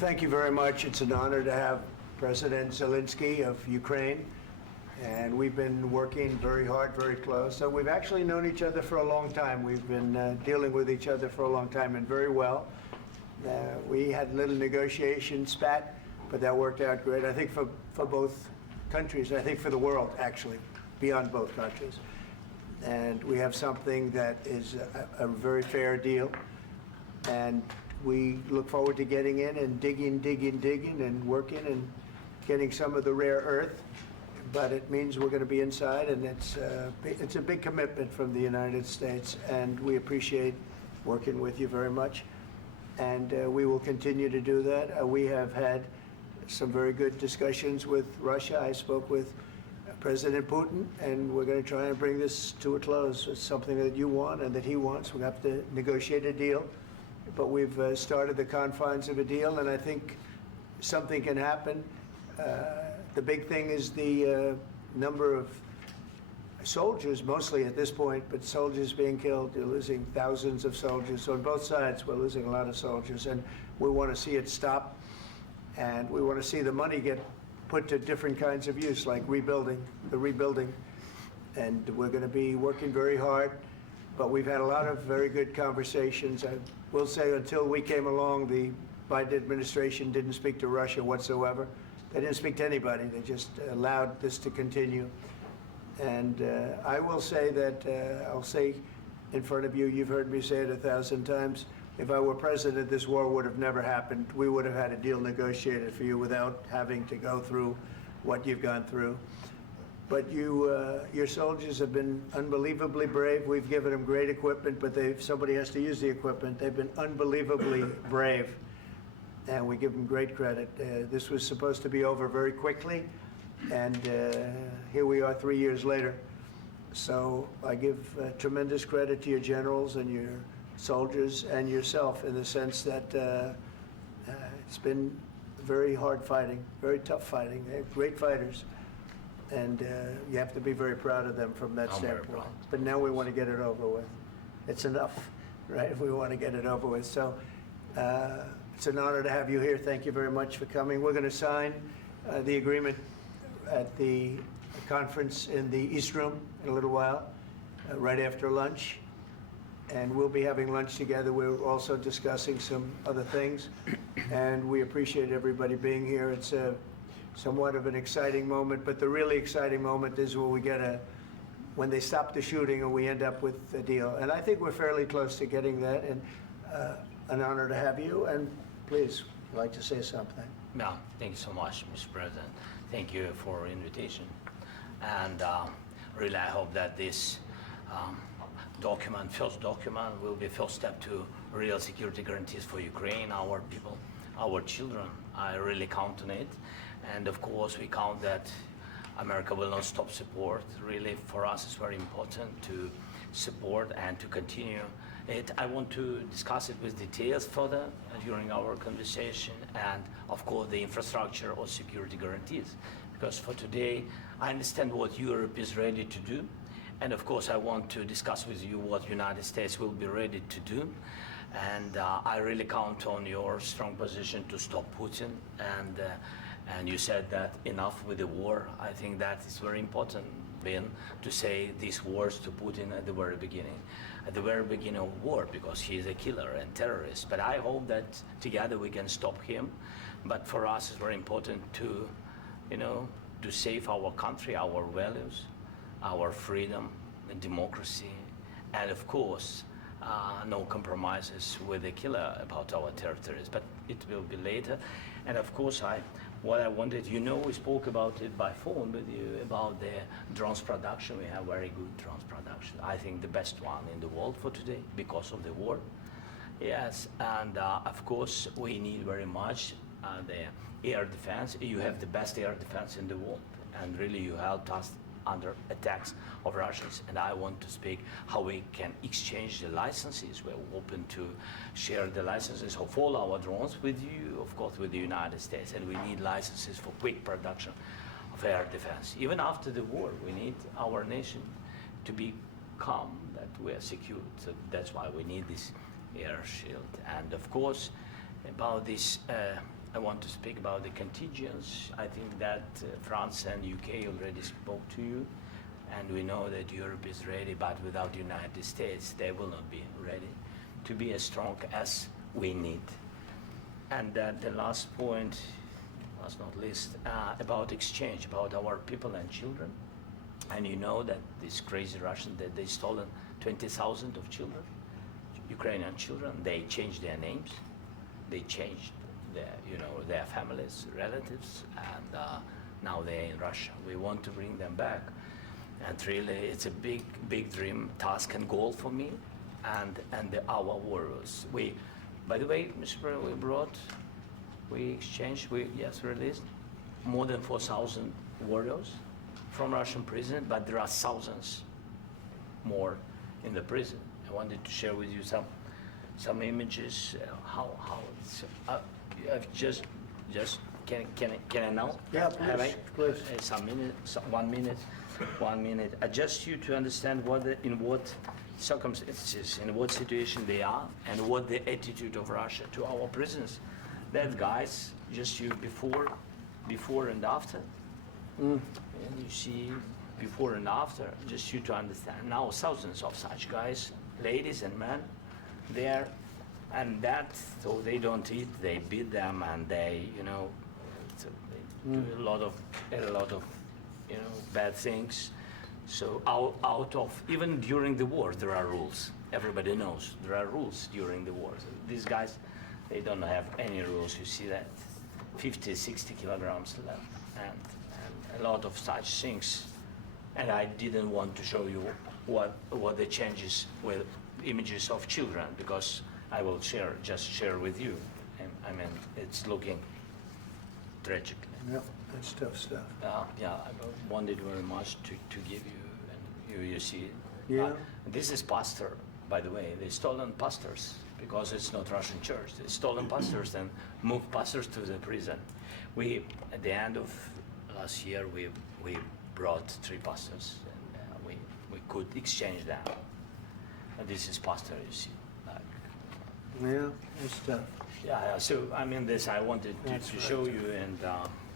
thank you very much. It's an honor to have President Zelensky of Ukraine, and we've been working very hard, very close. So we've actually known each other for a long time. We've been dealing with each other for a long time, and very well. We had a little negotiation spat, but that worked out great. I think for both countries, I think for the world, actually, beyond both countries. And we have something that is a very fair deal. And we look forward to getting in and digging and working and getting some of the rare earth. But it means we're going to be inside, and it's a big commitment from the United States, and we appreciate working with you very much. And we will continue to do that. We have had some very good discussions with Russia. I spoke with President Putin, and we're going to try and bring this to a close. It's something that you want and that he wants. We have to negotiate a deal. But we've started the confines of a deal, and I think something can happen. The big thing is the number of soldiers, mostly at this point, but soldiers being killed. You're losing thousands of soldiers. So on both sides, we're losing a lot of soldiers, and we want to see it stop. And we want to see the money get put to different kinds of use, like rebuilding. And we're going to be working very hard. But we've had a lot of very good conversations. I will say until we came along, the Biden administration didn't speak to Russia whatsoever. They didn't speak to anybody. They just allowed this to continue. And I will say that, I'll say in front of you, you've heard me say it 1,000 times, if I were president, this war would have never happened. We would have had a deal negotiated for you without having to go through what you've gone through. But your soldiers have been unbelievably brave. We've given them great equipment, but somebody has to use the equipment. They've been unbelievably brave, and we give them great credit. This was supposed to be over very quickly, and here we are 3 years later. So I give tremendous credit to your generals and your soldiers and yourself in the sense that it's been very hard fighting, very tough fighting. They're great fighters. And you have to be very proud of them from that standpoint. But now we want to get it over with. It's enough, right? We want to get it over with. So it's an honor to have you here. Thank you very much for coming. We're going to sign the agreement at the conference in the East Room in a little while, right after lunch. And we'll be having lunch together. We're also discussing some other things. And we appreciate everybody being here. It's somewhat of an exciting moment, but the really exciting moment is when they stop the shooting and we end up with a deal. And I think we're fairly close to getting that, and an honor to have you. And please, I'd like to say something. Yeah, thank you so much, Mr. President. Thank you for the invitation. And really, I hope that this first document, will be first step to real security guarantees for Ukraine, our people, our children. I really count on it. And of course, we count that America will not stop support. Really, for us, it's very important to support and to continue it. I want to discuss it with details further during our conversation, and of course, the infrastructure or security guarantees. Because for today, I understand what Europe is ready to do. And of course, I want to discuss with you what the United States will be ready to do. And I really count on your strong position to stop Putin. And you said that enough with the war. I think that is very important, Ben, to say these words to Putin at the very beginning of war, because he is a killer and terrorist. But I hope that together we can stop him. But for us, it's very important to, to save our country, our values, our freedom and democracy, and of course, no compromises with the killer about our territories. But it will be later. And of course, what I wanted, we spoke about it by phone with you about the drones production. We have very good drones production. I think the best one in the world for today because of the war. Yes, and of course, we need very much the air defense. You have the best air defense in the world, and really you helped us under attacks of Russians. And I want to speak how we can exchange the licenses. We're open to share the licenses of all our drones with you, of course, with the United States. And we need licenses for quick production of air defense. Even after the war, we need our nation to be calm, that we are secure. So that's why we need this air shield. And of course, about this I want to speak about the contingents. I think that France and UK already spoke to you, and we know that Europe is ready, but without United States, they will not be ready to be as strong as we need. And the last point, last not least, about exchange, about our people and children. And you know that these crazy Russians, that they stolen 20,000 of children, Ukrainian children. They changed their names, they changed their families, relatives, and now they're in Russia. We want to bring them back, and really, it's a big dream, task, and goal for me, and our warriors. By the way, Mr. President, we released more than 4,000 warriors from Russian prison, but there are thousands more in the prison. I wanted to share with you some images. How it's, I've just can I now? Yeah, Have I? please. Some minute, 1 minute, 1 minute. Just you to understand in what circumstances, in what situation they are, and what the attitude of Russia to our prisons. That guys, just you before and after. And you see before and after, just you to understand. Now thousands of such guys, ladies and men, there, and that, so they don't eat, they beat them, and they, they do a lot of, bad things. So out of, even during the war, there are rules. Everybody knows there are rules during the war. So these guys, they don't have any rules. You see that 50, 60 kilograms left, and a lot of such things. And I didn't want to show you what the changes with images of children, because I will just share with you. And I mean, it's looking tragic. Yep, that's tough stuff. Yeah, I wanted very much to give you, and you see. Yeah. This is pastor, by the way. They stolen pastors because it's not Russian church. They stolen pastors and moved pastors to the prison. We, at the end of last year, we brought 3 pastors, and we could exchange them. And this is pastor, you see. Yeah, it's tough. Yeah. So I mean, this I wanted to show you, and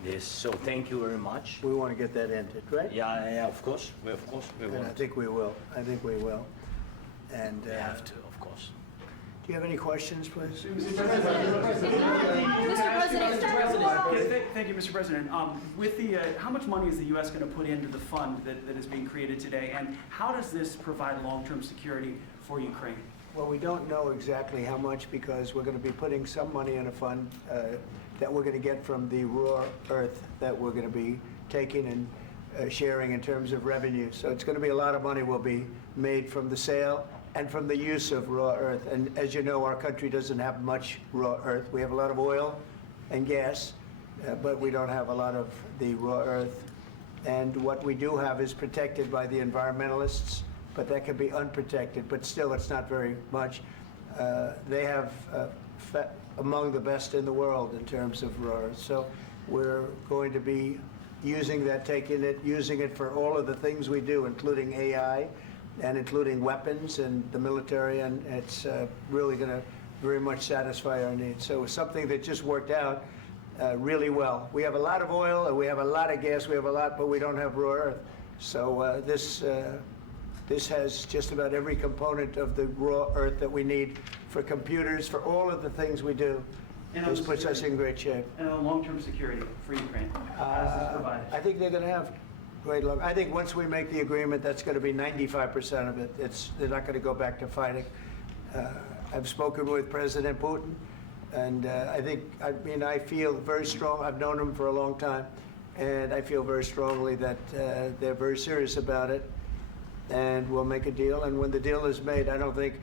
this. So thank you very much. We want to get that ended, right? Yeah. Of course, we And I want. think we will. And We have to, of course. do you have any questions, please? Thank you, Mr. President. With the, how much money is the U.S. going to put into the fund that is being created today, and how does this provide long-term security for Ukraine? Well, we don't know exactly how much, because we're going to be putting some money in a fund that we're going to get from the raw earth that we're going to be taking and sharing in terms of revenue. So it's going to be a lot of money will be made from the sale and from the use of raw earth. And as you know, our country doesn't have much raw earth. We have a lot of oil and gas, but we don't have a lot of the raw earth. And what we do have is protected by the environmentalists, but that can be unprotected, but still it's not very much. They have among the best in the world in terms of raw earth. So we're going to be using that, using it for all of the things we do, including AI and including weapons and the military, and it's really going to very much satisfy our needs. So it's something that just worked out really well. We have a lot of oil, and we have a lot of gas, we have a lot, but we don't have raw earth. So this has just about every component of the raw earth that we need for computers, for all of the things we do. And This puts us in great shape. And on long-term security for Ukraine, how does this provide it? I think they're going to have great luck. I think once we make the agreement, that's going to be 95% of it. They're not going to go back to fighting. I've spoken with President Putin, and I feel very strong. I've known him for a long time, and I feel very strongly that they're very serious about it, and we'll make a deal. And when the deal is made, I don't think,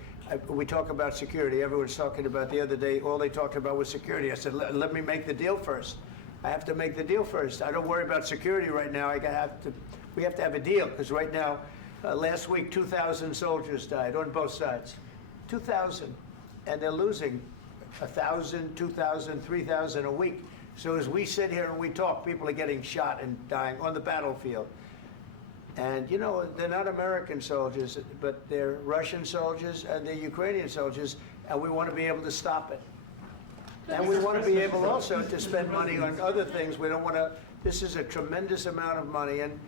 we talk about security. Everyone's talking about the other day, all they talked about was security. I said, let me make the deal first. I have to make the deal first. I don't worry about security right now. We have to have a deal, because right now, last week, 2,000 soldiers died on both sides. 2,000. And they're losing 1,000, 2,000, 3,000 a week. So as we sit here and we talk, people are getting shot and dying on the battlefield. And, they're not American soldiers, but they're Russian soldiers and they're Ukrainian soldiers, and we want to be able to stop it. And we want to be able also to spend money on other things. We don't want to, this is a tremendous amount of money. And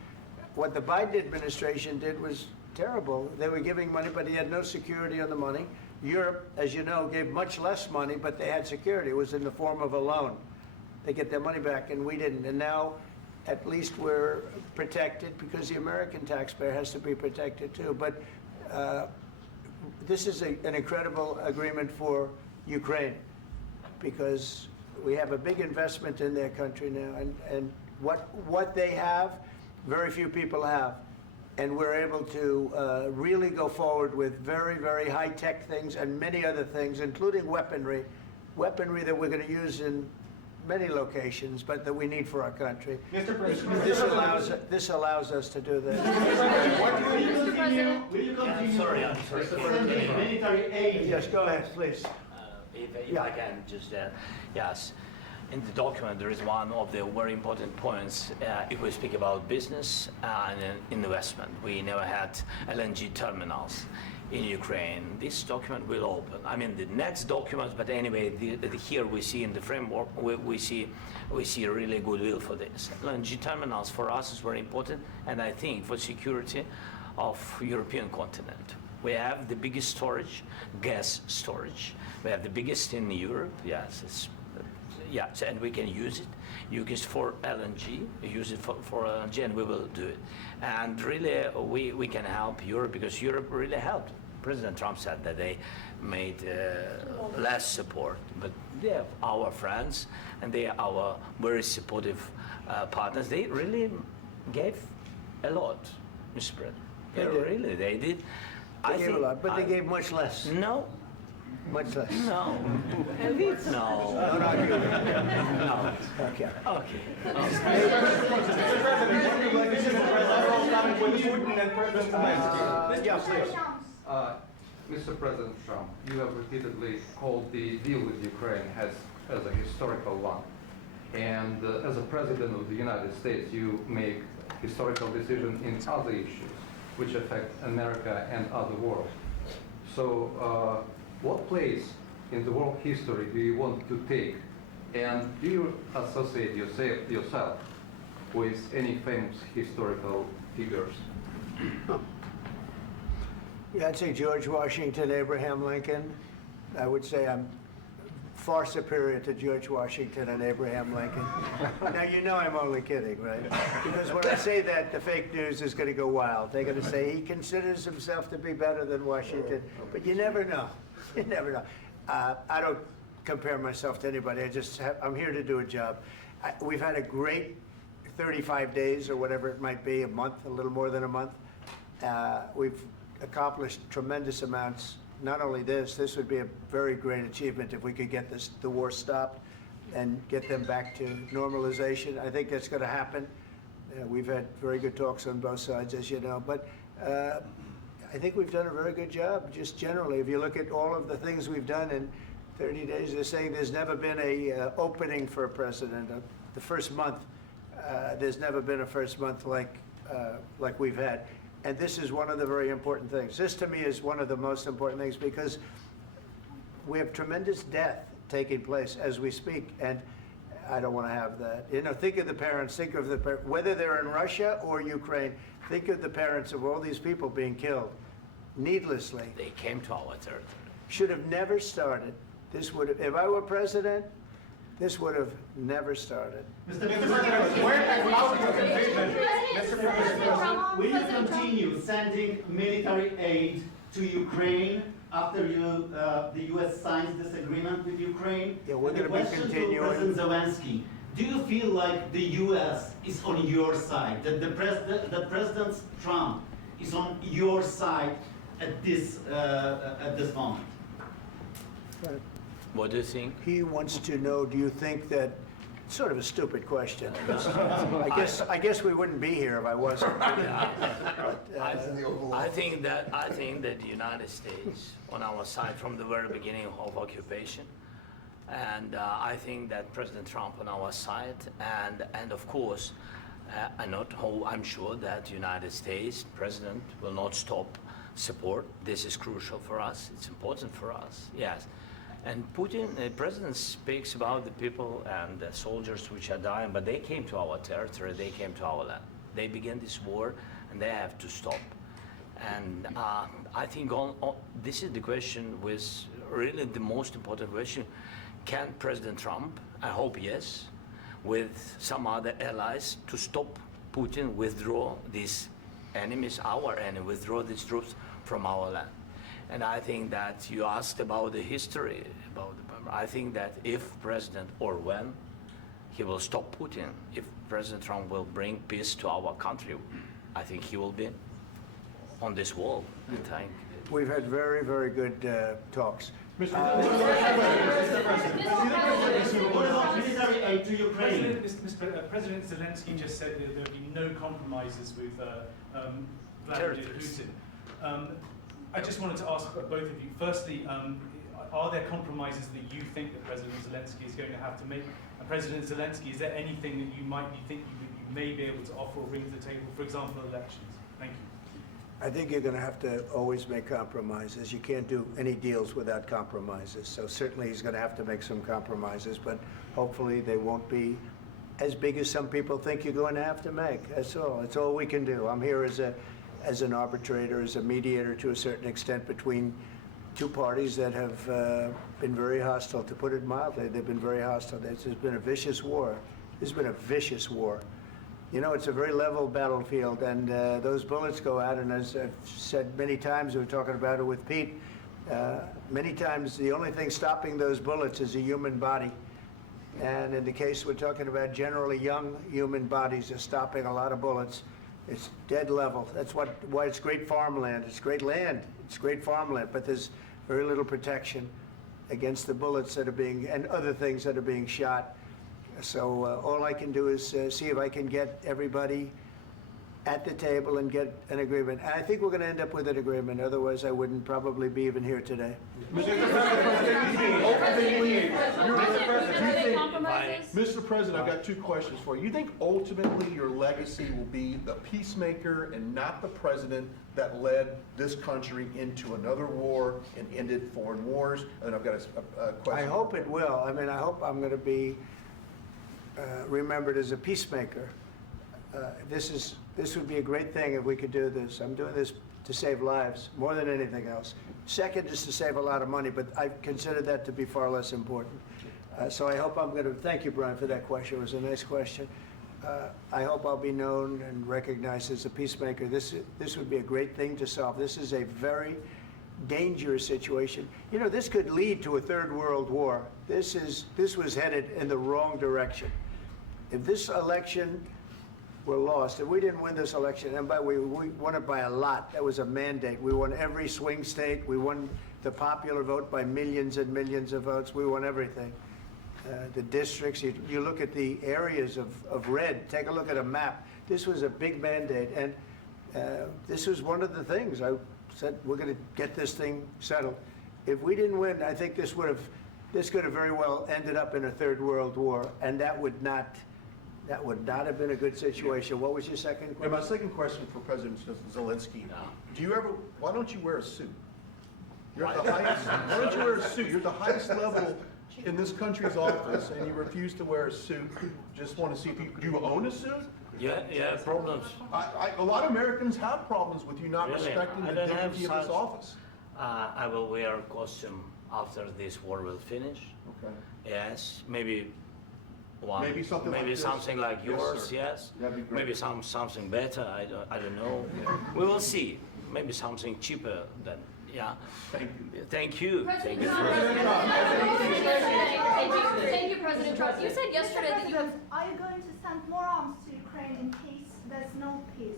what the Biden administration did was terrible. They were giving money, but he had no security on the money. Europe, as you know, gave much less money, but they had security. It was in the form of a loan. They get their money back, and we didn't. And now, at least we're protected because the American taxpayer has to be protected too. But this is an incredible agreement for Ukraine because we have a big investment in their country now, and what they have, very few people have. And we're able to really go forward with very, very high-tech things and many other things, including weaponry that we're going to use in many locations, but that we need for our country. Mr. President, This allows us to do this. will you continue I'm sorry. sending military aid? Yes, go ahead, please. If I can just, yes. In the document, there is one of the very important points. If we speak about business and investment, we never had LNG terminals in Ukraine. This document will open. I mean, the next documents, but anyway, here we see in the framework, we see really goodwill for this. LNG terminals for us is very important, and I think for security of European continent. We have the biggest storage, gas storage. We have the biggest in Europe. Yes, and we can use it. Use it for LNG. Use it for LNG, and we will do it. And really, we can help Europe because Europe really helped. President Trump said that they made less support, but they are our friends and they are our very supportive partners. They really gave a lot, Mr. President. They did. They gave a lot, but they gave much less. No. Much less. No. No. Not you. No. Okay. Okay. Mr. President Trump, you have repeatedly called the deal with Ukraine as a historical one. And as a President of the United States, you make historical decisions in other issues which affect America and other world. So what place in the world history do you want to take? And do you associate yourself with any famous historical figures? Yeah, I'd say George Washington, Abraham Lincoln. I would say I'm far superior to George Washington and Abraham Lincoln. Now, you know I'm only kidding, right? Because when I say that, the fake news is going to go wild. They're going to say he considers himself to be better than Washington. But you never know. You never know. I don't compare myself to anybody. I'm here to do a job. We've had a great 35 days or whatever it might be, a month, a little more than a month. We've accomplished tremendous amounts. Not only this would be a very great achievement if we could get the war stopped and get them back to normalization. I think that's going to happen. We've had very good talks on both sides, as you know. But I think we've done a very good job, just generally. If you look at all of the things we've done in 30 days, they're saying there's never been a opening for a president. The first month, there's never been a first month like we've had. And this is one of the very important things. This, to me, is one of the most important things because we have tremendous death taking place as we speak, and I don't want to have that. You know, think of the parents, whether they're in Russia or Ukraine, think of the parents of all these people being killed needlessly. They came to our territory. Should have never started. This would have, if I were president, this would have never started. Mr. President, where has out your conviction? Mr. President, will you continue sending military aid to Ukraine after the U.S. signs this agreement with Ukraine? Yeah, we're And the going to be question continuing. to President Zelensky, do you feel like the U.S. is on your side, that President Trump is on your side at this moment? What do you think? He wants to know, do you think that, sort of a stupid question. I guess we wouldn't be here if I wasn't. I think that the United States on our side from the very beginning of occupation, and I think that President Trump on our side, and of course, I'm sure that the United States President will not stop support. This is crucial for us. It's important for us. Yes. And Putin, the president speaks about the people and the soldiers which are dying, but they came to our territory, they came to our land. They began this war, and they have to stop. And I think this is the question, with really the most important question. Can President Trump, I hope yes, with some other allies, to stop Putin, withdraw these enemies, our enemy, withdraw these troops from our land? And I think that you asked about the history, I think that if President, or when, he will stop Putin, if President Trump will bring peace to our country, I think he will be on this wall, I think. We've had very, very good talks. What about military aid to Ukraine? President Zelensky just said that there will be no compromises with Vladimir Putin. I just wanted to ask both of you, firstly, are there compromises that you think that President Zelensky is going to have to make? And President Zelensky, is there anything that you might think you may be able to offer or bring to the table, for example, elections? Thank you. I think you're going to have to always make compromises. You can't do any deals without compromises. So certainly he's going to have to make some compromises, but hopefully they won't be as big as some people think you're going to have to make. That's all. That's all we can do. I'm here as an arbitrator, as a mediator to a certain extent between two parties that have been very hostile. To put it mildly, they've been very hostile. This has been a vicious war. This has been a vicious war. You know, it's a very level battlefield, and those bullets go out, and as I've said many times, we were talking about it with Pete, many times the only thing stopping those bullets is a human body. And in the case we're talking about, generally young human bodies are stopping a lot of bullets. It's dead level. That's why it's great farmland. It's great land. It's great farmland, but there's very little protection against the bullets that are being, and other things that are being shot. So all I can do is see if I can get everybody at the table and get an agreement. And I think we're going to end up with an agreement. Otherwise, I wouldn't probably be even here today. Mr. President, I've got two questions for you. You think ultimately your legacy will be the peacemaker and not the president that led this country into another war and ended foreign wars? And I've got a question. I hope it will. I mean, I hope I'm going to be remembered as a peacemaker. This would be a great thing if we could do this. I'm doing this to save lives more than anything else. Second is to save a lot of money, but I consider that to be far less important. So I hope I'm going to, thank you, Brian, for that question. It was a nice question. I hope I'll be known and recognized as a peacemaker. This would be a great thing to solve. This is a very dangerous situation. You know, this could lead to a third world war. This was headed in the wrong direction. If this election were lost, if we didn't win this election, and we won it by a lot, that was a mandate. We won every swing state. We won the popular vote by millions and millions of votes. We won everything. The districts, you look at the areas of red, take a look at a map. This was a big mandate, and this was one of the things. I said, we're going to get this thing settled. If we didn't win, I think this could have very well ended up in a third world war, and that would not have been a good situation. What was your second And question? my second question for President Zelensky, why don't you wear a suit? You're at the highest, why don't you wear a suit? You're at the highest level in this country's office, and you refuse to wear a suit. Just want to see if do you own a suit? Yeah, problems. A lot of Americans have problems with you not Really? respecting I the don't have dignity of this such- office. I will wear a costume after this war will finish. Okay. Yes, maybe one. Maybe something like this? something like Yes, yours. sir. Yes. That'd be great. Maybe something better. I don't know. We will see. Maybe something cheaper than. Yeah. Thank you. Thank you. President Thank you. Trump. Thank you, President Trump. You said yesterday that you have. Are you going to send more arms to Ukraine in case there's no peace?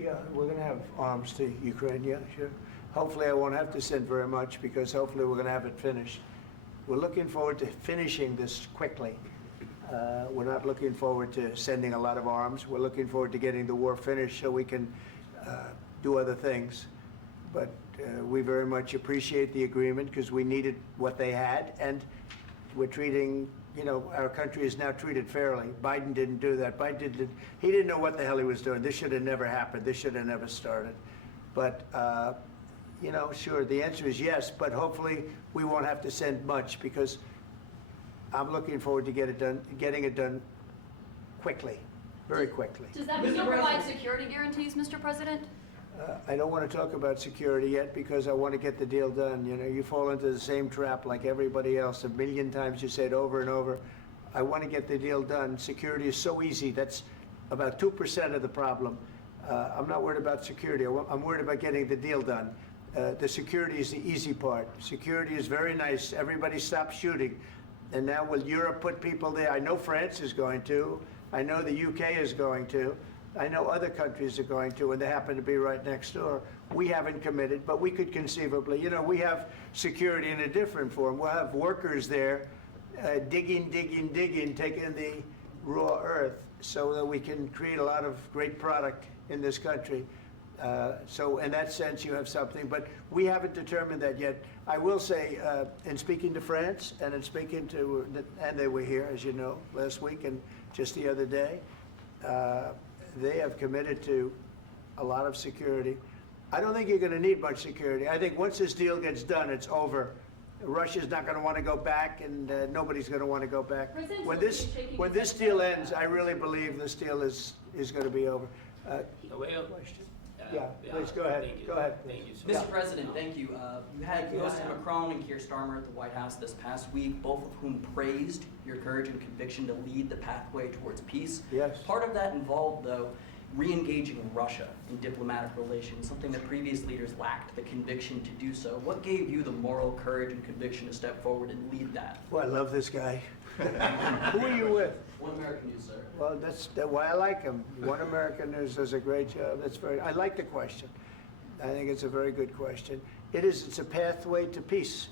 Yeah, we're going to have arms to Ukraine, yeah, sure. Hopefully I won't have to send very much, because hopefully we're going to have it finished. We're looking forward to finishing this quickly. We're not looking forward to sending a lot of arms. We're looking forward to getting the war finished so we can do other things. But we very much appreciate the agreement, because we needed what they had, and we're treating, you know, our country is now treated fairly. Biden didn't do that. He didn't know what the hell he was doing. This should have never happened. This should have never started. But you know, sure, the answer is yes, but hopefully we won't have to send much because I'm looking forward to getting it done quickly, very quickly. Does that mean you'll provide security guarantees, Mr. President? I don't want to talk about security yet because I want to get the deal done. You know, you fall into the same trap like everybody else. A million times you say it over and over. I want to get the deal done. Security is so easy. That's about 2% of the problem. I'm not worried about security. I'm worried about getting the deal done. The security is the easy part. Security is very nice. Everybody stopped shooting. And now will Europe put people there? I know France is going to. I know the UK is going to. I know other countries are going to, and they happen to be right next door. We haven't committed, but we could conceivably. You know, we have security in a different form. We'll have workers there digging, taking the raw earth so that we can create a lot of great product in this country. So in that sense, you have something, but we haven't determined that yet. I will say, in speaking to France and in speaking to, and they were here, as you know, last week and just the other day, they have committed to a lot of security. I don't think you're going to need much security. I think once this deal gets done, it's over. Russia's not going to want to go back, and nobody's going to want to go back. President When Zelensky this is shaking when his this head deal no. ends, I really believe this deal is going to be over. Well, Question? Yeah, please go ahead. thank you. Go ahead. Thank Please. you, sir. Mr. President, thank you. You had President Macron and Keir Starmer at the White House this past week, both of whom praised your courage and conviction to lead the pathway towards peace. Yes. Part of that involved, though, re-engaging Russia in diplomatic relations, something that previous leaders lacked the conviction to do so. What gave you the moral courage and conviction to step forward and lead that? Well, I love this guy. Who are you with? One American News, sir. Well, that's why I like him. One American News does a great job. I like the question. I think it's a very good question. It's a pathway to peace.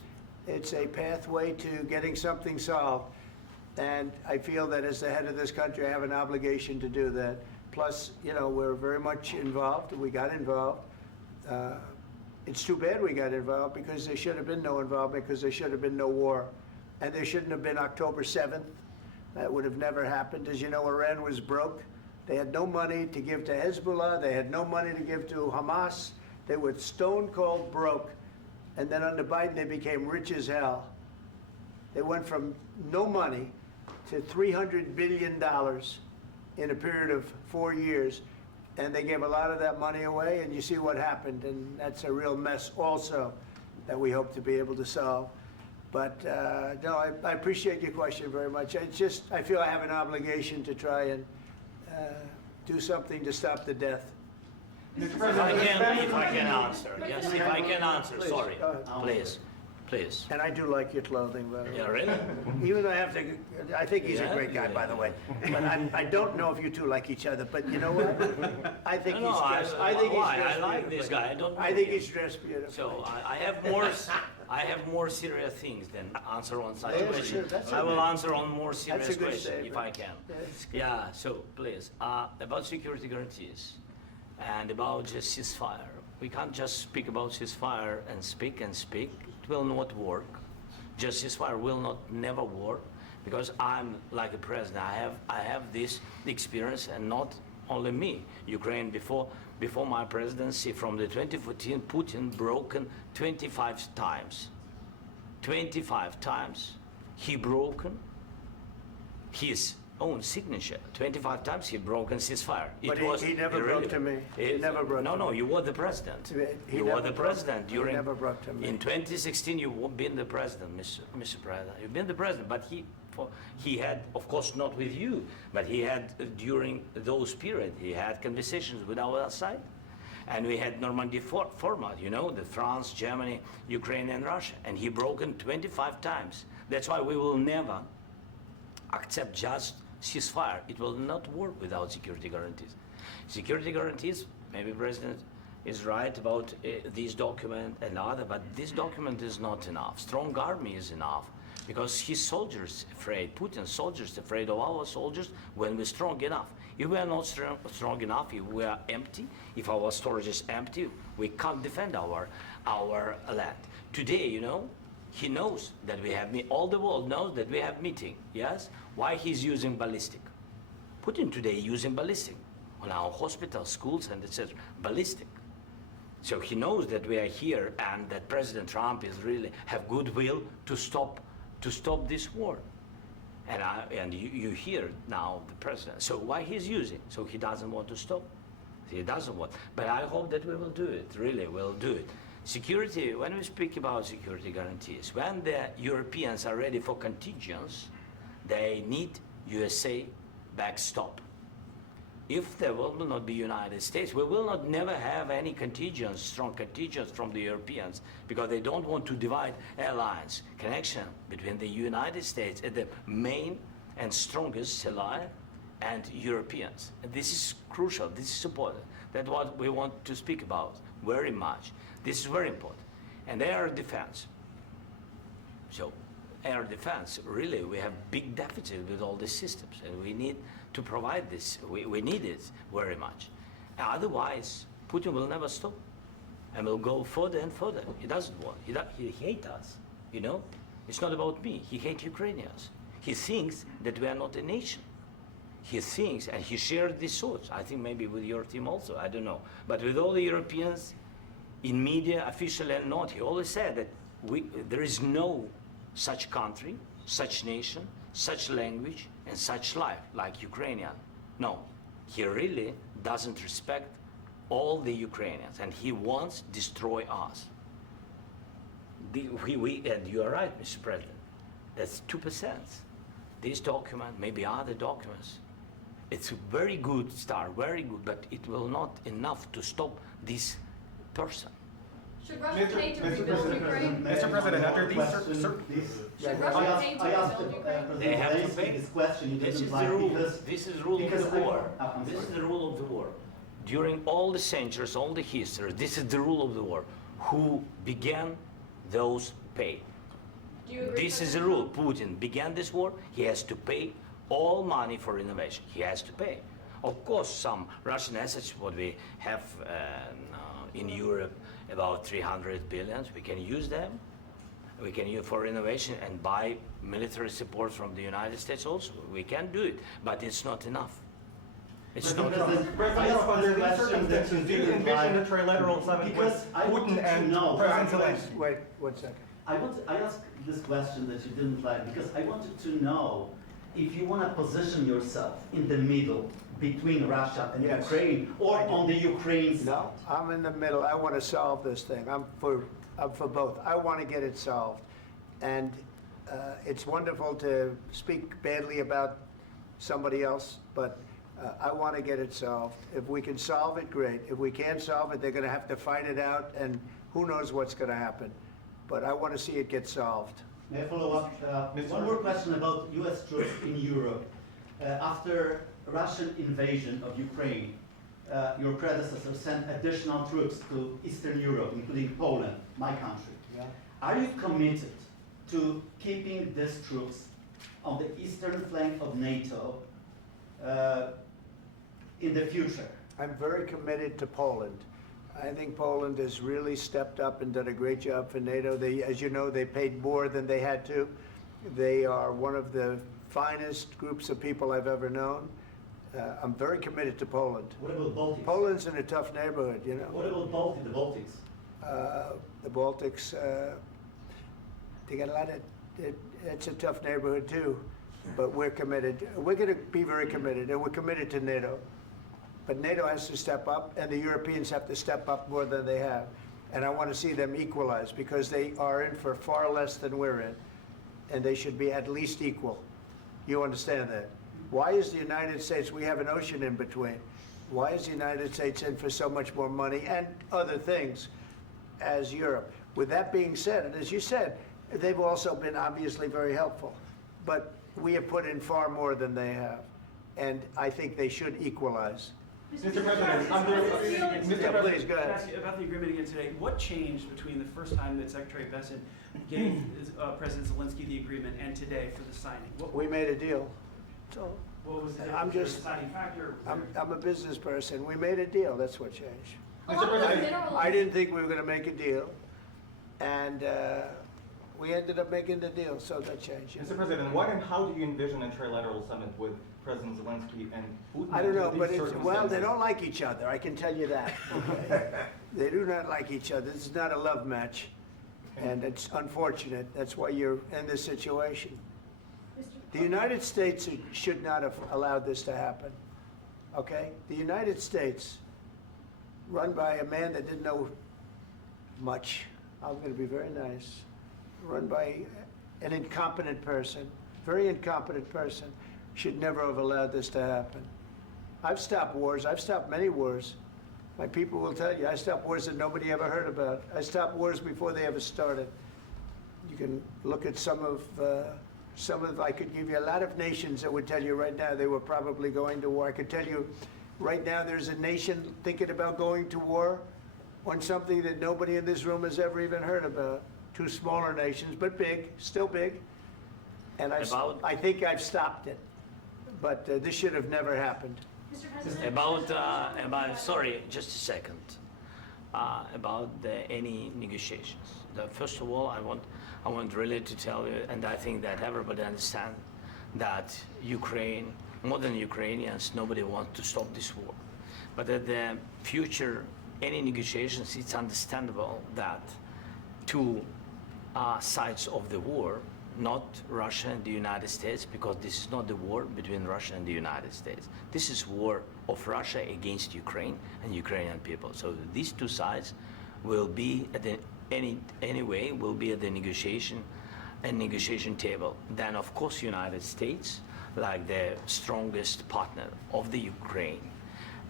It's a pathway to getting something solved. And I feel that as the head of this country, I have an obligation to do that. Plus, you know, we're very much involved. We got involved. It's too bad we got involved because there should have been no involvement because there should have been no war. And there shouldn't have been October 7th. That would have never happened. As you know, Iran was broke. They had no money to give to Hezbollah. They had no money to give to Hamas. They were stone cold broke. And then under Biden, they became rich as hell. They went from no money to $300 billion in a period of 4 years. And they gave a lot of that money away, and you see what happened. And that's a real mess also that we hope to be able to solve. But no, I appreciate your question very much. It's just, I feel I have an obligation to try and do something to stop the death. If I can answer, yes, if I can answer, Please, sorry, go ahead. please. And I do like your clothing, by the way. Yeah, really? Even though I think he's a Yeah, great guy, yeah. by the way. But I don't know if you two like each other, but you know what? I think No, he's no, dressed, I think he's why? dressed I like this beautifully. guy. I don't know I think him. he's dressed beautifully. So I have more serious things than answer on such Yeah, question. sure, that's I will okay. answer on more serious good question if statement. I can. Yeah, it's good. Yeah, so please, about security guarantees and about just ceasefire. We can't just speak about ceasefire and speak. It will not work. Just ceasefire will not never work because I'm like a president. I have this experience, and not only me. Ukraine before my presidency, from the 2014, Putin broken 25 times. 25 times he broken his own signature. 25 times he broken ceasefire. But he never broke to me. He never broke to No, me. you were the president. He You never were the broke- president he during. never broke to me. In 2016, you've been the president, Mr. President. You've been the president, but he had, of course, not with you, but he had during those period. He had conversations with our side, and we had Normandy format. You know, the France, Germany, Ukraine, and Russia, and he broken 25 times. That's why we will never accept just ceasefire. It will not work without security guarantees. Security guarantees, maybe President is right about this document and other, but this document is not enough. Strong army is enough because his soldiers afraid, Putin's soldiers afraid of our soldiers when we're strong enough. If we are not strong enough, if we are empty, if our storage is empty, we can't defend our land. Today, you know, he knows that we have all the world knows that we have meeting. Yes, why he's using ballistic? Putin today using ballistic on our hospitals, schools, and etc. Ballistic. So he knows that we are here and that President Trump is really have goodwill to stop this war. And you hear now the president. So why he's using? So he doesn't want to stop. He doesn't want. But I hope that we will do it. Really, we'll do it. Security. When we speak about security guarantees, when the Europeans are ready for contingents, they need USA backstop. If there will not be United States, we will not never have any contingents, strong contingents from the Europeans, because they don't want to divide alliance connection between the United States and the main and strongest ally and Europeans. And this is crucial, this is important. That's what we want to speak about very much. This is very important. And air defense. So air defense, really, we have big deficit with all these systems, and we need to provide this. We need it very much. Otherwise, Putin will never stop, and will go further and further. He doesn't want. He hates us. You know, it's not about me. He hates Ukrainians. He thinks that we are not a nation. He thinks, and he shared these thoughts. I think maybe with your team also. I don't know, but with all the Europeans, in media, official and not, he always said that there is no such country, such nation, such language, and such life like Ukrainian. No, he really doesn't respect all the Ukrainians, and he wants to destroy us. And you are right, Mr. President, that's 2%. This document, maybe other documents, it's a very good start, very good, but it will not enough to stop this person. Should Russia pay to rebuild Ukraine? Mr. President, after these Should Russia pay to I asked rebuild Ukraine? They have to Zelensky pay. this question. You This didn't is like the rule. because This is the rule of because the war. I'm This is sorry. the rule of the war. During all the centuries, all the history, this is the rule of the war. Who began, those pay. Do you agree, This is the President rule. Putin began this war. He has to pay all money for innovation. He has to pay. Of course, some Russian assets, what we have in Europe, about 300 billions, we can use them. We can use for innovation and buy military support from the United States also. We can do it, but it's not enough. It's not enough. President Trump, under these circumstances, do you envision a trilateral summit with Because I want Putin to and know- President Zelensky? Wait, 1 second. I asked this question that you didn't like because I wanted to know if you want to position yourself in the middle between Russia and Yes. Ukraine or on the Ukraine side. No, I'm in the middle. I want to solve this thing. I'm for both. I want to get it solved. And it's wonderful to speak badly about somebody else, but I want to get it solved. If we can solve it, great. If we can't solve it, they're going to have to fight it out, and who knows what's going to happen. But I want to see it get solved. May I follow up? One more question about U.S. troops in Europe. After Russian invasion of Ukraine, your predecessor sent additional troops to Eastern Europe, including Poland, my country. Are you committed to keeping these troops on the eastern flank of NATO in the future? I'm very committed to Poland. I think Poland has really stepped up and done a great job for NATO. They, as you know, they paid more than they had to. They are one of the finest groups of people I've ever known. I'm very committed to Poland. What about Baltics? Poland's in a tough neighborhood, you know. What about the Baltics? The Baltics, they got a lot of, it's a tough neighborhood too, but we're committed. We're going to be very committed, and we're committed to NATO. But NATO has to step up, and the Europeans have to step up more than they have. And I want to see them equalize, because they are in for far less than we're in, and they should be at least equal. You understand that? Why is the United States, we have an ocean in between, why is the United States in for so much more money and other things as Europe? With that being said, and as you said, they've also been obviously very helpful, but we have put in far more than they have, and I think they should equalize. Mr. President, Yeah, please, go Can I ahead. ask you about the agreement again today? What changed between the first time that Secretary Bessent gave President Zelensky the agreement and today for the signing? We made a deal. So What was the I'm difference? Was there a just- deciding factor? I'm a business person. We made a deal. That's what changed. A lot of the minerals. I didn't think we were going to make a deal, and We ended up making the deal, so that changed. Mr. President, what and how do you envision a trilateral summit with President Zelensky and Putin? I don't know, under but these well, they circumstances? don't like each other, I can tell you that. okay? They do not like each other. This is not a love match, and it's unfortunate. That's why you're in this situation. The United States should not have allowed this to happen, okay? The United States, run by a man that didn't know much, I'm going to be very nice, run by an incompetent person, very incompetent person, should never have allowed this to happen. I've stopped wars. I've stopped many wars. My people will tell you, I stopped wars that nobody ever heard about. I stopped wars before they ever started. You can look at some of, I could give you a lot of nations that would tell you right now they were probably going to war. I could tell you right now there's a nation thinking about going to war on something that nobody in this room has ever even heard about. Two smaller nations, but big, still big. And I think I've stopped it. But this should have never happened. Mr. President. About sorry, just a second. About any negotiations. First of all, I want really to tell you, and I think that everybody understands that Ukraine, more than Ukrainians, nobody wants to stop this war. But at the future, any negotiations, it's understandable that two sides of the war, not Russia and the United States, because this is not the war between Russia and the United States. This is war of Russia against Ukraine and Ukrainian people. So these two sides will be at the anyway will be at the negotiation table. Then of course United States, like the strongest partner of the Ukraine,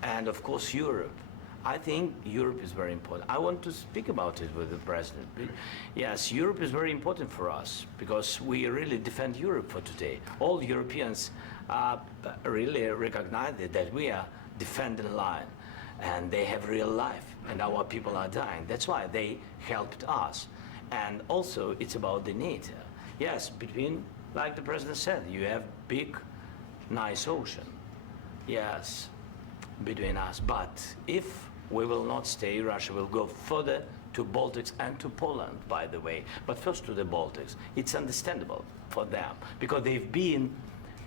and of course Europe. I think Europe is very important. I want to speak about it with the president. Yes, Europe is very important for us because we really defend Europe for today. All Europeans really recognize that we are defending line and they have real life and our people are dying. That's why they helped us. And also it's about the NATO. Yes, between, like the president said, you have big, nice ocean. Yes, between us. But if we will not stay, Russia will go further to Baltics and to Poland, by the way. But first to the Baltics. It's understandable for them because they've been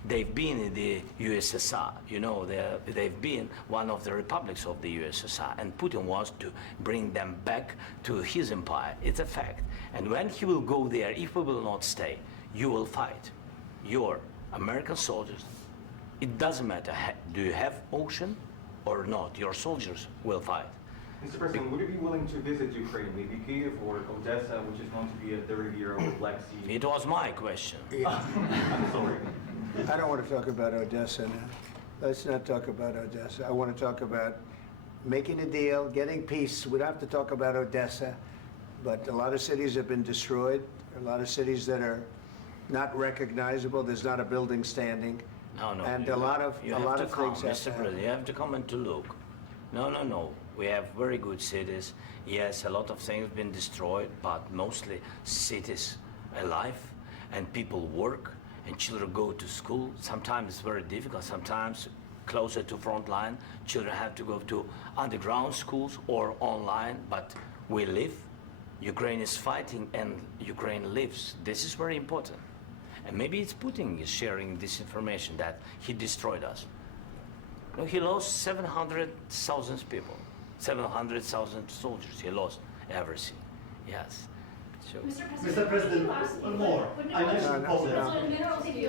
in the USSR. You know, they've been one of the republics of the USSR, and Putin wants to bring them back to his empire. It's a fact. And when he will go there, if we will not stay, you will fight. Your American soldiers, it doesn't matter, do you have ocean or not, your soldiers will fight. Mr. President, would you be willing to visit Ukraine, maybe Kyiv or Odessa, which is known to be a dirty area of the Black Sea? It was my question. I'm sorry. I don't want to talk about Odessa now. Let's not talk about Odessa. I want to talk about making a deal, getting peace. We don't have to talk about Odessa, but a lot of cities have been destroyed. A lot of cities that are not recognizable. There's not a building standing. No, And you a lot of you have to things come, have to Mr. happen. President. You have to come and to look. No. We have very good cities. Yes, a lot of things been destroyed, but mostly cities alive, and people work, and children go to school. Sometimes it's very difficult. Sometimes closer to front line, children have to go to underground schools or online. But we live. Ukraine is fighting, and Ukraine lives. This is very important. And maybe it's Putin is sharing this information that he destroyed us. No, he lost 700,000 people, 700,000 soldiers. He lost everything. Yes. So, Mr. President, one more. I mentioned Poland.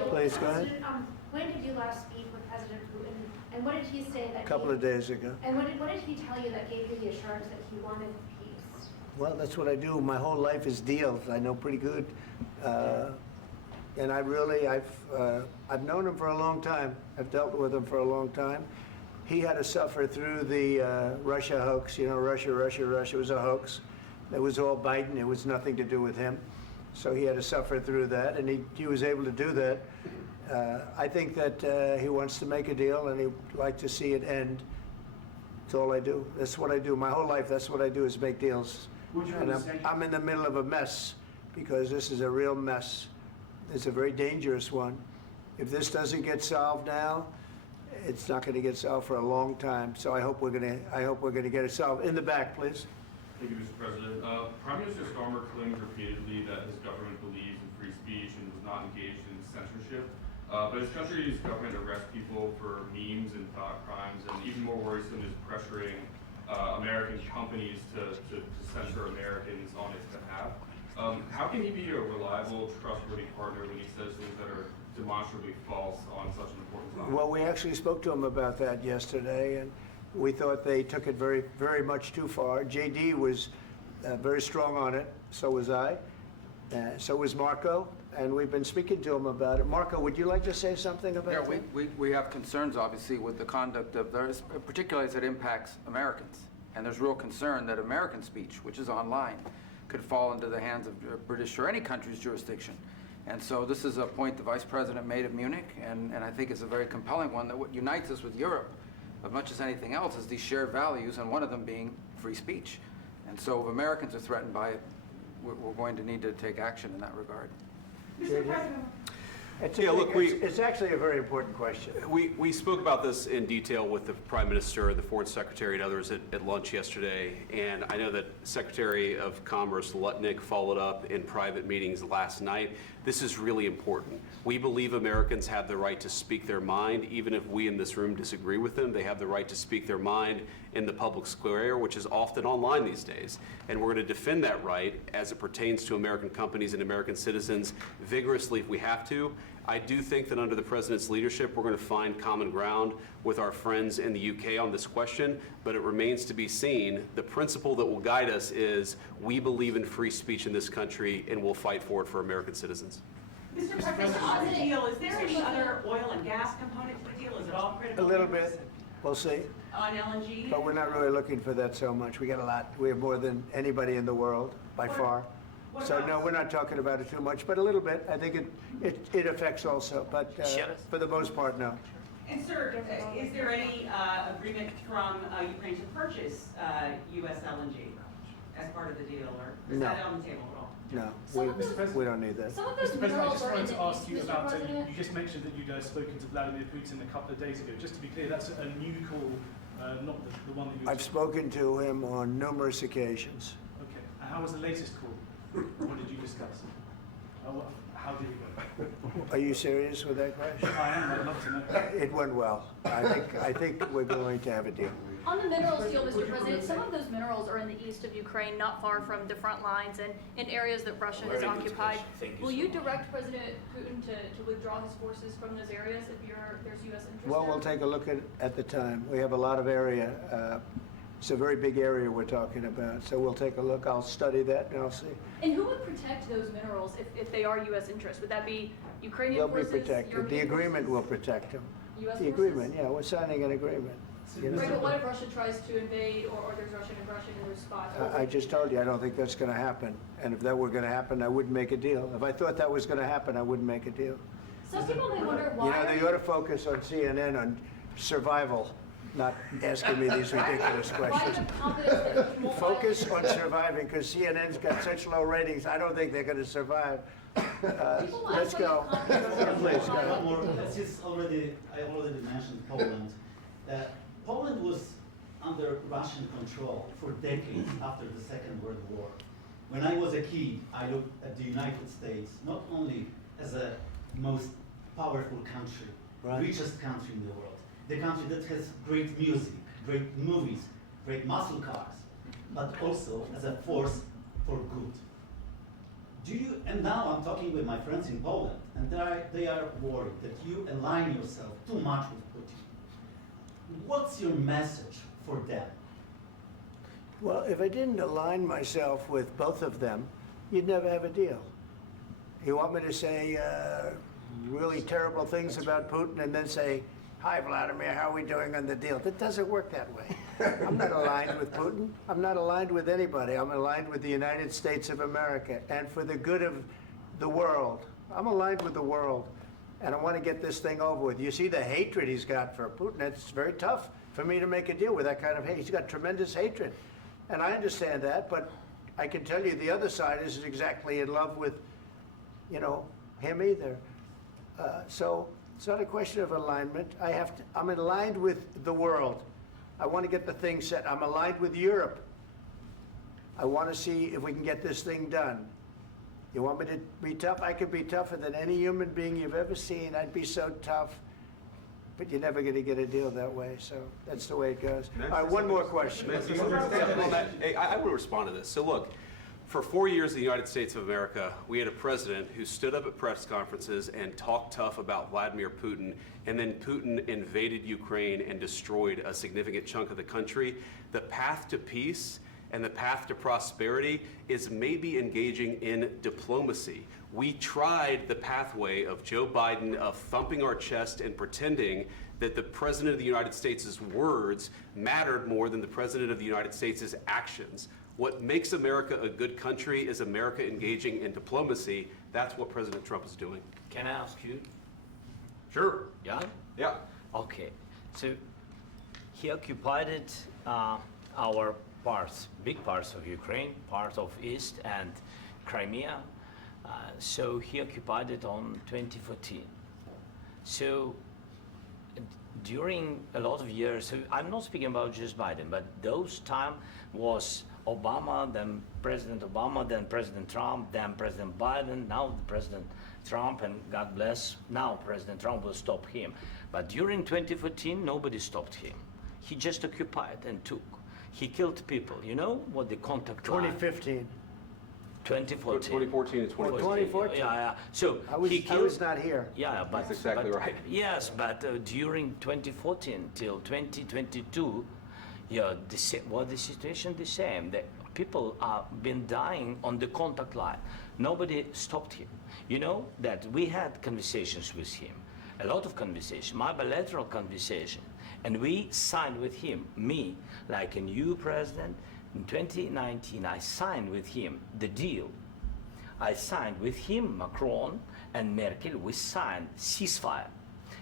Please, go ahead. When did you last speak with President Putin, and what did he say that? A couple of days ago. And what did he tell you that gave you the assurance that he wanted peace? Well, that's what I do. My whole life is deals. I know pretty good. And I've known him for a long time. I've dealt with him for a long time. He had to suffer through the Russia hoax. You know, Russia was a hoax. It was all Biden. It was nothing to do with him. So he had to suffer through that, and he was able to do that. I think that he wants to make a deal, and he'd like to see it end. That's all I do. That's what I do. My whole life, that's what I do is make deals. And I'm in the middle of a mess because this is a real mess. It's a very dangerous one. If this doesn't get solved now, it's not going to get solved for a long time. So I hope we're going to get it solved. In the back, please. Thank you, Mr. President. Prime Minister Starmer claimed repeatedly that his government not engaged in censorship. But his country's government arrests people for memes and thought crimes, and even more worrisome is pressuring American companies to censor Americans on its behalf. How can he be a reliable, trustworthy partner when he says things that are demonstrably false on such an important topic? Well, we actually spoke to him about that yesterday, and we thought they took it very, very much too far. JD was very strong on it, so was I, so was Marco, and we've been speaking to him about it. Marco, would you like to say something about that? We have concerns, obviously, with the conduct of theirs, particularly as it impacts Americans. And there's real concern that American speech, which is online, could fall into the hands of British or any country's jurisdiction. And so this is a point the Vice President made at Munich, and I think it's a very compelling one, that what unites us with Europe, as much as anything else, is these shared values, and one of them being free speech. And so if Americans are threatened by it, we're going to need to take action in that regard. Mr. President. It's actually a very important question. We spoke about this in detail with the Prime Minister, the Foreign Secretary, and others at lunch yesterday. And I know that Secretary of Commerce Lutnick followed up in private meetings last night. This is really important. We believe Americans have the right to speak their mind, even if we in this room disagree with them. They have the right to speak their mind in the public square, which is often online these days. And we're going to defend that right as it pertains to American companies and American citizens vigorously if we have to. I do think that under the President's leadership, we're going to find common ground with our friends in the UK on this question, but it remains to be seen. The principle that will guide us is we believe in free speech in this country, and we'll fight for it for American citizens. Mr. President, on the deal, is there any other oil and gas component to the deal? Is it all critical? A little bit. We'll see. On LNG? But we're not really looking for that so much. We got a lot. We have more than anybody in the world, by far. So no, we're not talking about it too much, but a little bit. I think it affects also, but for the most part, no. And sir, is there any agreement from Ukraine to purchase U.S. LNG as part of the deal, or is No. that on the table at all? No, we don't need that. Some of those Mr. President, I minerals just are in wanted the to ask east, you Mr. about, President. you just mentioned that you'd spoken to Vladimir Putin a couple of days ago. Just to be clear, that's a new call, not the one that you... I've spoken to him on numerous occasions. Okay. And how was the latest call? What did you discuss? How did it go? Are you serious with that question? I am. I'd love to know. It went well. I think we're going to have a deal. On the minerals deal, Mr. President, some of those minerals are in the east of Ukraine, not far from the front lines and in areas that Russia has Very good occupied. question. Thank you Will so you much. direct President Putin to withdraw his forces from those areas if there's U.S. interest Well, there? we'll take a look at the time. We have a lot of area. It's a very big area we're talking about, so we'll take a look. I'll study that and I'll see. And who would protect those minerals if they are U.S. interests? Would that be Ukrainian They'll be forces? protected. The European agreement will forces? protect them. U.S. The forces? agreement, yeah, we're signing an agreement. You know? Right, but what if Russia tries to invade or there's Russian aggression in those spots? I just told you, I don't think that's going to happen. And if that were going to happen, I wouldn't make a deal. If I thought that was going to happen, I wouldn't make a deal. Some people may wonder why. You know, they ought to focus on CNN on survival, not asking me these ridiculous Why questions. the confidence that you won't Focus on surviving, because CNN's got such low ratings, I don't think they're going to survive. Let's go. Please, go ahead. One more, since I already mentioned Poland. Poland was under Russian control for decades after the Second World War. When I was a kid, I looked at the United States not only as a most powerful country, Right. richest country in the world, the country that has great music, great movies, great muscle cars, but also as a force for good. And now I'm talking with my friends in Poland, and they are worried that you align yourself too much with Putin. What's your message for them? Well, if I didn't align myself with both of them, you'd never have a deal. You want me to say really terrible things about Putin and then say, "Hi, Vladimir, how are we doing on the deal?" That doesn't work that way. I'm not aligned with Putin. I'm not aligned with anybody. I'm aligned with the United States of America and for the good of the world. I'm aligned with the world, and I want to get this thing over with. You see the hatred he's got for Putin. It's very tough for me to make a deal with that kind of hate. He's got tremendous hatred, and I understand that, but I can tell you the other side isn't exactly in love with, him either. So it's not a question of alignment. I'm aligned with the world. I want to get the thing set. I'm aligned with Europe. I want to see if we can get this thing done. You want me to be tough? I could be tougher than any human being you've ever seen. I'd be so tough. But you're never going to get a deal that way, so that's the way it goes. All right, one more question. I will respond to this. So look, for 4 years in the United States of America, we had a president who stood up at press conferences and talked tough about Vladimir Putin, and then Putin invaded Ukraine and destroyed a significant chunk of the country. The path to peace and the path to prosperity is maybe engaging in diplomacy. We tried the pathway of Joe Biden of thumping our chest and pretending that the President of the United States' words mattered more than the President of the United States' actions. What makes America a good country is America engaging in diplomacy. That's what President Trump is doing. Can I ask you? Sure. Yeah? Yeah. Okay. So he occupied our parts, big parts of Ukraine, part of East and Crimea. So he occupied it on 2014. So during a lot of years, so I'm not speaking about just Biden, but those time was Obama, then President Obama, then President Trump, then President Biden, now President Trump, and God bless, now President Trump will stop him. But during 2014, nobody stopped him. He just occupied and took. He killed people. You know what the contact line? 2015. 2014. 2014 and 2014. Yeah. So I was not here. Yeah, but That's exactly right. Yes, but during 2014 till 2022, yeah, the situation the same. The people are been dying on the contact line. Nobody stopped him. You know that we had conversations with him, a lot of conversation, my bilateral conversation, and we signed with him, me, like a new president. In 2019, I signed with him the deal. I signed with him, Macron and Merkel, we signed ceasefire.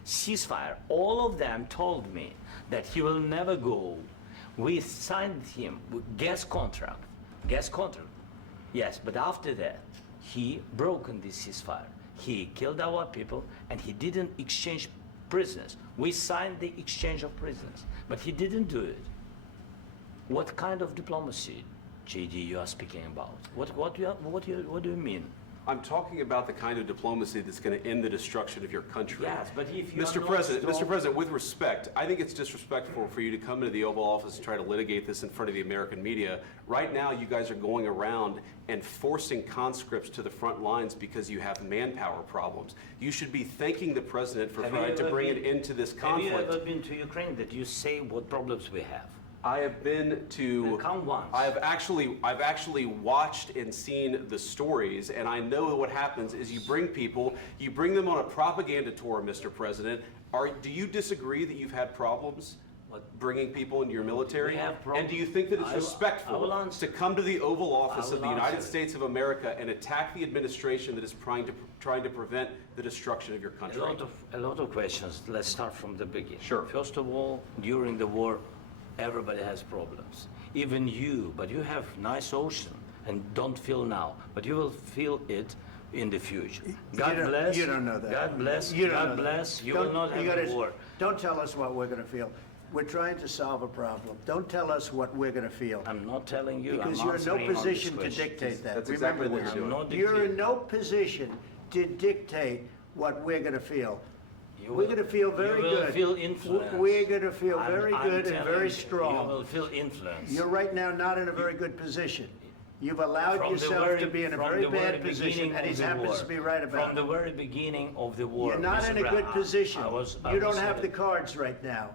Ceasefire. All of them told me that he will never go. We signed with him with gas contract. Gas contract. Yes, but after that, he broken this ceasefire. He killed our people and he didn't exchange prisoners. We signed the exchange of prisoners, but he didn't do it. What kind of diplomacy, JD, you are speaking about? What do you mean? I'm talking about the kind of diplomacy that's going to end the destruction of your country. Yes, but if you Mr. President, with respect, I think it's disrespectful for you to come into the Oval Office and try to litigate this in front of the American media. Right now, you guys are going around and forcing conscripts to the front lines because you have manpower problems. You should be thanking the President for trying to bring an end to this conflict. Have you ever been to Ukraine that you say what problems we have? I have been to. Count once. I've actually watched and seen the stories, and I know what happens is you bring them on a propaganda tour, Mr. President. Do you disagree that you've had problems bringing people into your military? We have And problems. do you think that it's I will respectful answer. to come to the Oval Office I of will the United answer. States of America and attack the administration that is trying to prevent the destruction of your country? A lot of questions. Let's start from the beginning. Sure. First of all, during the war, everybody has problems. Even you, but you have nice ocean and don't feel now, but you will feel it in the future. God bless. You don't know that. God bless. You don't God know that. bless. You Don't- will not have a war. Don't tell us what we're going to feel. We're trying to solve a problem. Don't tell us what we're going to feel. I'm not telling you. Because I'm you're in no answering on this position to question. dictate that. That's Remember exactly what this. you're doing. I'm not You're dictating. in no position to dictate what we're going to feel. You We're will- going to feel very you will good. feel influenced. We're going to feel I'm- very I'm good and telling very you, strong. You will feel influence. You're right now not in a very good position. You've allowed From the yourself very- to be in a from very the very bad position, beginning and he of the happens war. to be right about From the it. very beginning of the war. You're not Mr. in a good Brown, position. I You was don't have the cards right now.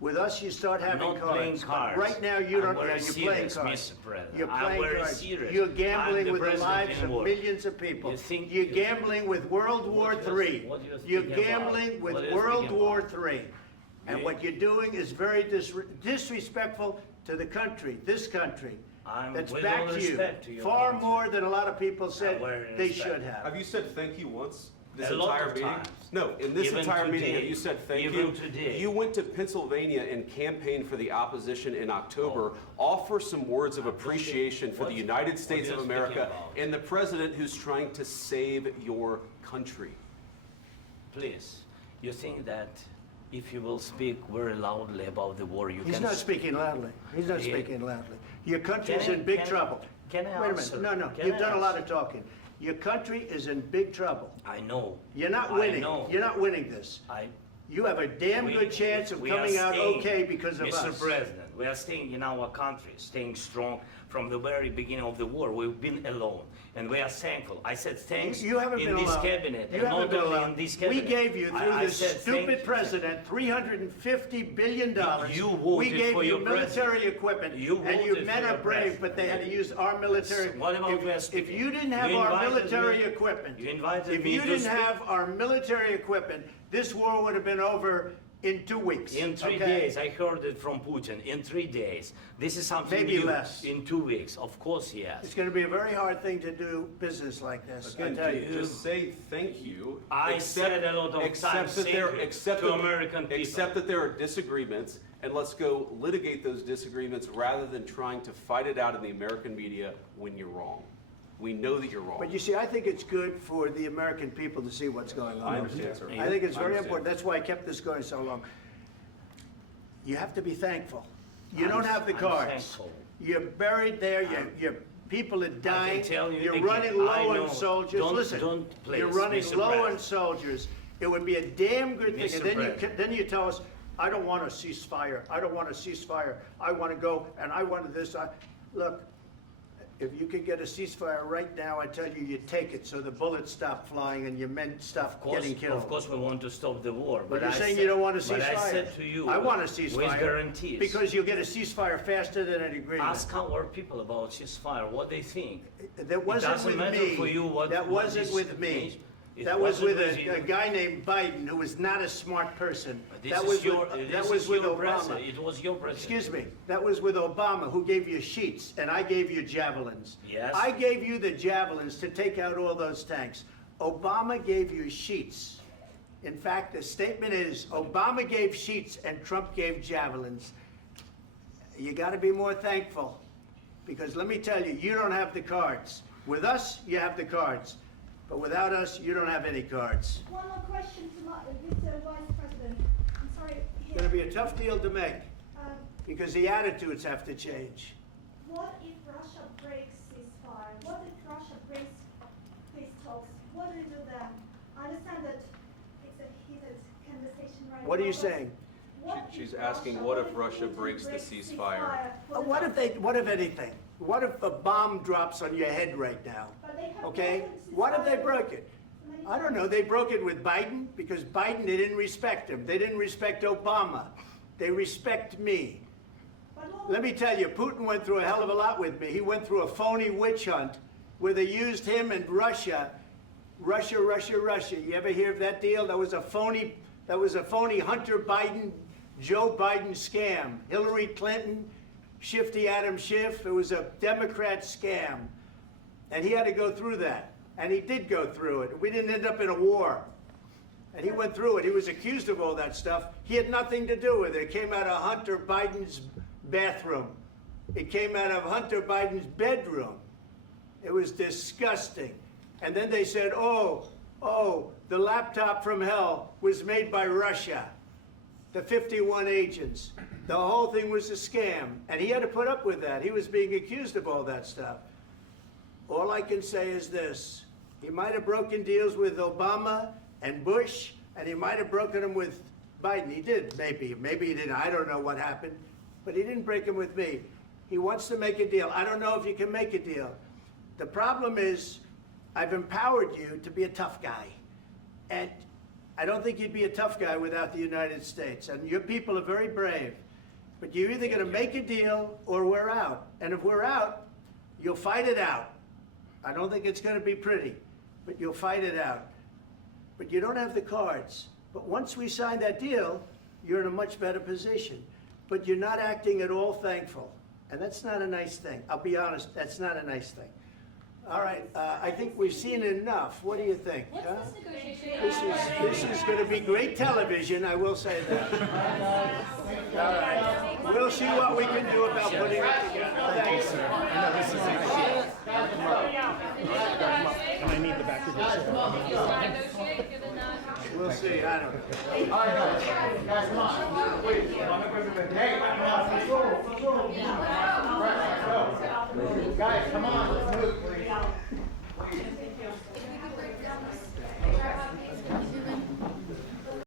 With us, you start I'm having not playing cards. But cards. right now, you I'm don't. very You're playing serious, cards. Mr. President. You're I'm playing very cards. serious. You're I'm gambling the with the president lives in of war. millions of people. You think You're you- gambling with World War What you're- III. what you're You're speaking gambling about? with What you're World speaking War about? III. And You- what you're doing is very disrespectful to the country, this country. I'm That's with back all to you. respect to your Far country. more than a lot of people said very they respect. should have. Have you said thank you once? This A lot entire of meeting? times. No, in this Even entire meeting, have today. you said thank Even you? today. You went to Pennsylvania and campaigned for the opposition in October. Offer some words of appreciation for the United States you're of speaking America about. and the president who's trying to save your country. Please, you think that if you will speak very loudly about the war, you He's can... not speaking loudly. He's not Yeah. speaking loudly. Your country's Can I- in big can I- trouble. can I Wait a answer? minute. No, Can you've I done a lot answer? of talking. Your country is in big trouble. I know. You're not I winning. know. You're not winning this. You have a damn good chance of we are coming out staying, okay because of Mr. us. President, we are staying in our country, staying strong from the very beginning of the war. We've been alone, and we are thankful. I said thanks You haven't in been this alone. cabinet, You and haven't not been only alone. in this We cabinet. gave you, through I this said stupid thank- president, $350 billion. You voted We gave for you your military president. equipment, You and you voted men for are your brave, president. but they had to use our military. What about West If Indies? you didn't have You our invited military me- equipment, you invited if me you to didn't speak- have our military equipment, this war would have been over in 2 weeks. In 3 okay? days, I heard it from Putin. In 3 days, this is something Maybe new. less. In 2 weeks, of course, yes. It's going to be a very hard thing to do business like this. I Again, tell you. just say thank you. I said a lot of accept times that thank there- you accept to that- American people. Accept that there are disagreements, and let's go litigate those disagreements rather than trying to fight it out in the American media when you're wrong. We know that you're wrong. But you see, I think it's good for the American people to see what's going on. I understand, sir. I think it's I very understand. important. That's why I kept this going so long. You have to be thankful. You I'm- don't have the I'm cards. thankful. You're buried there. Your people are dying. tell you You're again, running I low know. on soldiers. Don't- Listen, don't please, you're running Mr. low on President. soldiers. It would be a damn good thing. Mr. And then President. then you tell us, I don't want a ceasefire. I don't want a ceasefire. I want to go and I want this. Look, if you could get a ceasefire right now, I tell you, you take it so the bullets stop flying and your men stop getting killed. Of course, we want to stop the war. But you're I saying said- you don't want a But ceasefire. I said to you, I want a ceasefire. with guarantees. Because you'll get a ceasefire faster than an agreement. Ask our people about ceasefire, what they think. That wasn't doesn't with matter me. for you what- That what wasn't is- with me. It That was wasn't with with you. a guy named Biden, who was not a smart person. This That is was your, with, this that was is with your Obama. president. It was your president. Excuse me, that was with Obama, who gave you sheets, and I gave you javelins. Yes. I gave you the javelins to take out all those tanks. Obama gave you sheets. In fact, the statement is, Obama gave sheets and Trump gave javelins. You gotta be more thankful, because let me tell you, you don't have the cards. With us, you have the cards, but without us, you don't have any cards. One more question to Mr. Vice President. I'm sorry. It's gonna be a tough deal to make, Um, because the attitudes have to change. What if Russia breaks ceasefire? What if Russia breaks peace talks? What do you do then? I understand that it's a heated conversation right now. What are you but saying? what She's if asking, Russia- what if Putin Russia breaks the breaks ceasefire? What if anything? What if a bomb drops on your head right now? But they have Okay? broken What if they ceasefire broke it? many I don't know. They broke it with Biden because Biden, they didn't respect him. They didn't respect Obama. They respect me. But what Let me tell you, Putin went through a hell of a lot with me. He went through a phony witch hunt where they used him and Russia. Russia. You ever hear of that deal? That was a phony Hunter Biden, Joe Biden scam. Hillary Clinton, Shifty Adam Schiff. It was a Democrat scam. And he had to go through that. And he did go through it. We didn't end up in a war. And he went through it. He was accused of all that stuff. He had nothing to do with it. It came out of Hunter Biden's bathroom. It came out of Hunter Biden's bedroom. It was disgusting. And then they said, oh, the laptop from hell was made by Russia. The 51 agents. The whole thing was a scam. And he had to put up with that. He was being accused of all that stuff. All I can say is this. He might have broken deals with Obama and Bush, and he might have broken them with Biden. He did, maybe. Maybe he didn't. I don't know what happened. But he didn't break them with me. He wants to make a deal. I don't know if you can make a deal. The problem is, I've empowered you to be a tough guy. And I don't think you'd be a tough guy without the United States. And your people are very brave. But you're either going to make a deal or we're out. And if we're out, you'll fight it out. I don't think it's going to be pretty, but you'll fight it out. But you don't have the cards. But once we sign that deal, you're in a much better position. But you're not acting at all thankful. And that's not a nice thing. I'll be honest, that's not a nice thing. All right, I think we've seen enough. What do you think? huh? This is going to be great television, I will say that. All right. We'll see what we can do about putting it together. Thanks, sir. And I need the back of this. We'll see, I don't know. All right, guys, come on. Wait, hey, guys, come on, let's move, please. Thank you.